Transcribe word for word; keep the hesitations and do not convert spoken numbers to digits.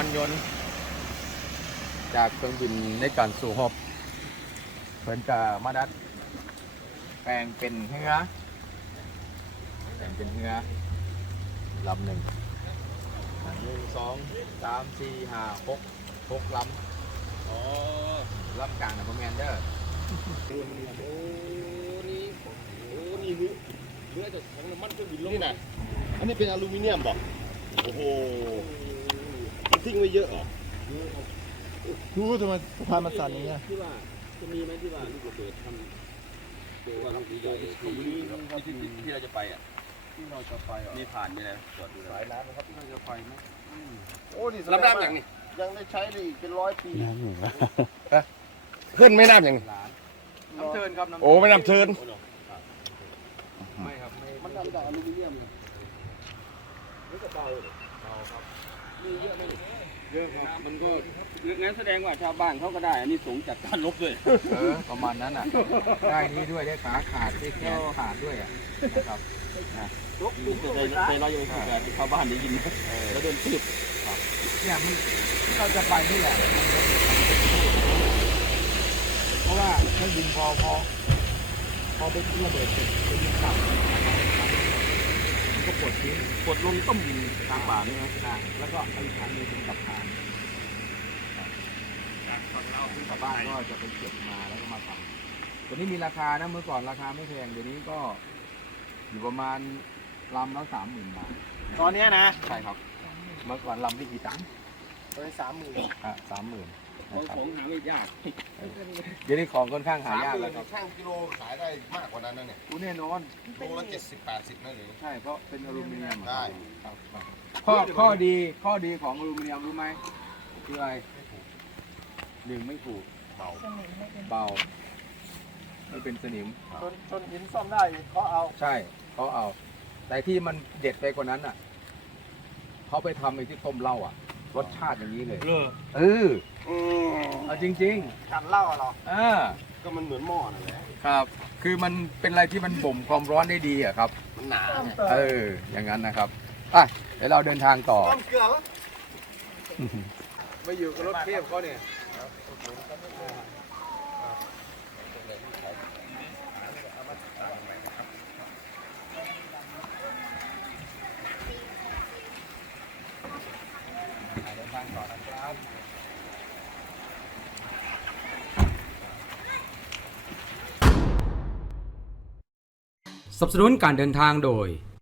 มันยนต์จากเครื่องบินในการสู่ฮอบเพิ่นจะมาดัดแปลงเป็นเรือแปลงเป็นเรือลำหนึ่งหนึ่งสองสามสี่ห้าหกหกลำอ๋อลำกลางนะพ่อแมนเด้อโอ้นี่โอ้นี่เรือเรือจากของน้ำมันเครื่องบินลงนี่นะอันนี้เป็นอลูมิเนียมบอกโอ้โหทิ้งไว้เยอะเหรอรู้ทำไมสะพานมันสั่นอย่างเงี้ยที่ว่าจะมีไหมที่ว่าลูกระเบิดทำตัวทำใหญ่ๆที่ที่เราจะไปอ่ะที่เราจะไปมีผ่านมีอะไรตรวจดูสายน้ำนะครับที่เราจะไปไหมโอ้นี่ลำน้ำอย่างนี้ยังได้ใช้ได้อีกเป็นร้อยปีขึ้นไม่น้ำอย่างนี้น้ำเทินครับโอ้ไม่น้ำเทินไม่ครับไม่มันทำจากอลูมิเนียมเลยนี่ก็เบาเบาครับมีเยอะไหมเยอะครับมันก็งั้นแสดงว่าชาวบ้านเขาก็ได้อันนี้สงจากการลบด้วยเออประมาณนั้นอ่ะได้นี้ด้วยได้ขาขาดได้แขนขาดด้วยอ่ะนะครับลบปุ๊บเลยใจร้อยยังไม่ถึงชาวบ้านได้ยินแล้วเดินตืบเนี่ยมันที่เราจะไปนี่แหละเพราะว่าเครื่องบินพอพอพอไปที่ระเบิดเสร็จจะยิงต่ำมันก็ปลดทิ้งปลดลงต้มกลางป่านี่นะแล้วก็ไอ้ถังนี้เป็นกับฐานชาวบ้านก็จะไปเก็บมาแล้วก็มาทำตัวนี้มีราคานะเมื่อก่อนราคาไม่แพงเดี๋ยวนี้ก็อยู่ประมาณลำละสามหมื่นบาทตอนนี้นะใช่ครับเมื่อก่อนลำที่กี่ตังค์ตอนนี้สามหมื่นอ่ะสามหมื่นของหาไม่ยากเดี๋ยวนี้ของค่อนข้างหายากแล้วครับช่างกิโลขายได้มากกว่านั้นนะเนี่ยอู้แน่นอนโลละเจ็ดสิบแปดสิบนั่นเองใช่เพราะเป็นอลูมิเนียมได้ครับข้อข้อดีข้อดีของอลูมิเนียมรู้ไหมคืออะไรหนึ่งไม่ถูกเบาเบาไม่เป็นสนิมชนชนหินซ่อมได้เขาเอาใช่เขาเอาแต่ที่มันเด็ดไปกว่านั้นอ่ะเขาไปทำไอ้ที่ต้มเหล้าอ่ะรสชาติอย่างนี้เลยเออเอาจริงๆกันเหล้าเหรออ่าก็มันเหมือนหม้อนั่นแหละครับคือมันเป็นอะไรที่มันบ่มความร้อนได้ดีอ่ะครับมันหนาเอออย่างนั้นนะครับอ่ะเดี๋ยวเราเดินทางต่อไม่อยู่กับรถเทพเขาเนี่ยสนับสนุนการเดินทางโดย